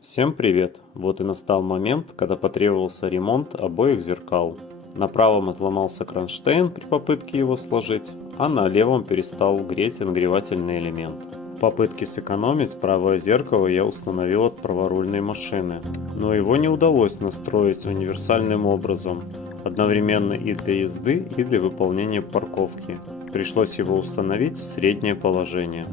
Всем привет! Вот и настал момент, когда потребовался ремонт обоих зеркал. На правом отломался кронштейн при попытке его сложить, а на левом перестал греть нагревательный элемент. В попытке сэкономить правое зеркало я установил от праворульной машины, но его не удалось настроить универсальным образом, одновременно и для езды, и для выполнения парковки. Пришлось его установить в среднее положение.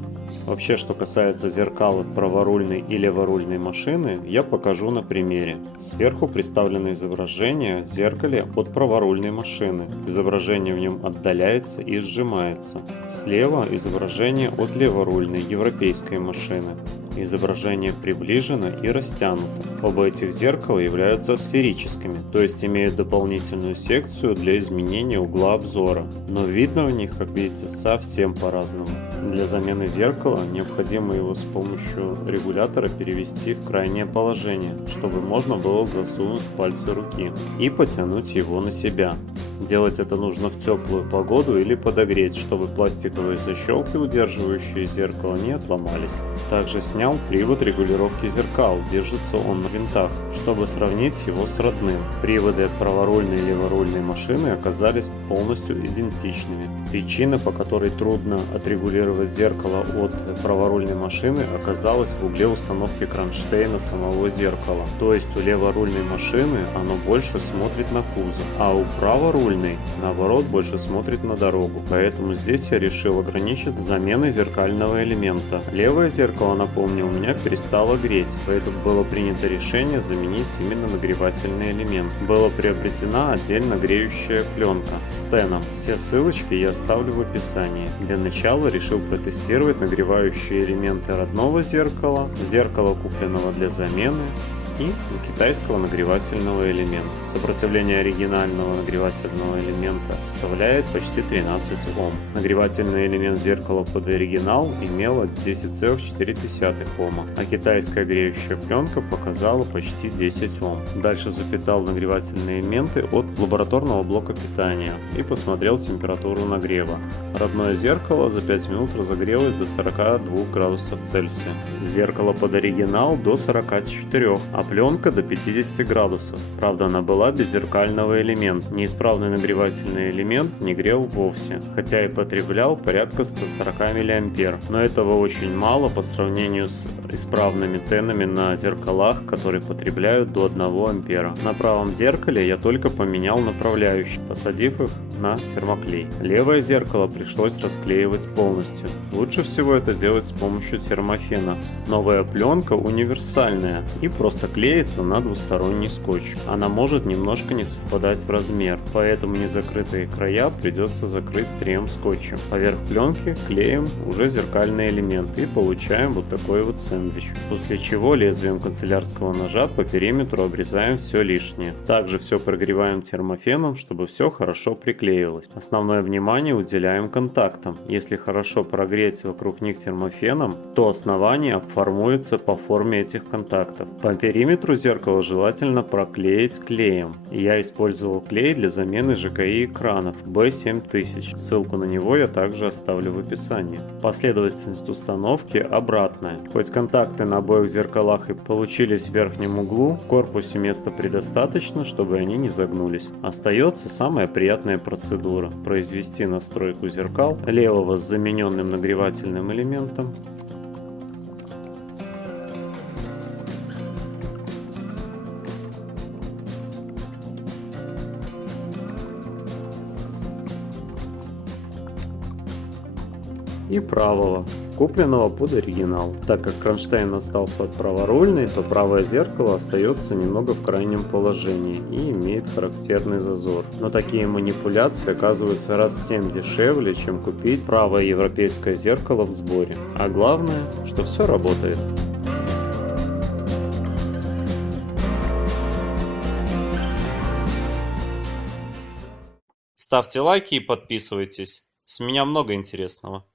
Вообще, что касается зеркал от праворульной и леворульной машины, я покажу на примере. Сверху представлено изображение в зеркале от праворульной машины. Изображение в нем отдаляется и сжимается. Слева изображение от леворульной европейской машины. Изображение приближено и растянуто. Оба этих зеркала являются сферическими, то есть имеют дополнительную секцию для изменения угла обзора. Но видно в них, как видите, совсем по-разному. Для замены зеркала необходимо его с помощью регулятора перевести в крайнее положение, чтобы можно было засунуть пальцы руки и потянуть его на себя. Делать это нужно в теплую погоду или подогреть, чтобы пластиковые защелки, удерживающие зеркало, не отломались. Также снял привод регулировки зеркал, держится он на винтах, чтобы сравнить его с родным. Приводы от праворульной и леворульной машины оказались полностью идентичными. Причина, по которой трудно отрегулировать зеркало от праворульной машины, оказалась в угле установки кронштейна самого зеркала. То есть у леворульной машины оно больше смотрит на кузов, а у праворульной, наоборот, больше смотрит на дорогу. Поэтому здесь я решил ограничить заменой зеркального элемента. Левое зеркало, напомню, у меня перестало греть, поэтому было принято решение заменить именно нагревательный элемент. Была приобретена отдельно греющая пленка с теном. Все ссылочки я оставлю в описании. Для начала решил протестировать нагревающие элементы родного зеркала, зеркала, купленного для замены, и китайского нагревательного элемента. Сопротивление оригинального нагревательного элемента составляет почти 13 Ом. Нагревательный элемент зеркала под оригинал имел 10,4 Ома, а китайская греющая пленка показала почти 10 Ом. Дальше запитал нагревательные элементы от лабораторного блока питания и посмотрел температуру нагрева. Родное зеркало за 5 минут разогрелось до 42 градусов Цельсия. Зеркало под оригинал до 44, а пленка до 50 градусов. Правда, она была без зеркального элемента. Неисправный нагревательный элемент не грел вовсе, хотя и потреблял порядка 140 мА. Но этого очень мало по сравнению с исправными тенами на зеркалах, которые потребляют до 1 ампера. На правом зеркале я только поменял направляющие, посадив их на термоклей. Левое зеркало пришлось расклеивать полностью. Лучше всего это делать с помощью термофена. Новая пленка универсальная и просто клеится на двусторонний скотч. Она может немножко не совпадать в размер, поэтому незакрытые края придется закрыть стрием скотчем. Поверх пленки клеим уже зеркальный элемент и получаем вот такой вот сэндвич. После чего лезвием канцелярского ножа по периметру обрезаем все лишнее. Также все прогреваем термофеном, чтобы все хорошо приклеивалось. Основное внимание уделяем контактам. Если хорошо прогреть вокруг них термофеном, то основание обформуется по форме этих контактов. По периметру зеркала желательно проклеить клеем. Я использовал клей для замены ЖКИ экранов B7000. Ссылку на него я также оставлю в описании. Последовательность установки обратная. Хоть контакты на обоих зеркалах и получились в верхнем углу, в корпусе места предостаточно, чтобы они не загнулись. Остается самая приятная процедура – произвести настройку зеркал левого с замененным нагревательным элементом, и правого, купленного под оригинал. Так как кронштейн остался от праворульной, то правое зеркало остается немного в крайнем положении и имеет характерный зазор. Но такие манипуляции оказываются раз в 7 дешевле, чем купить правое европейское зеркало в сборе. А главное, что все работает. Ставьте лайки и подписывайтесь. С меня много интересного.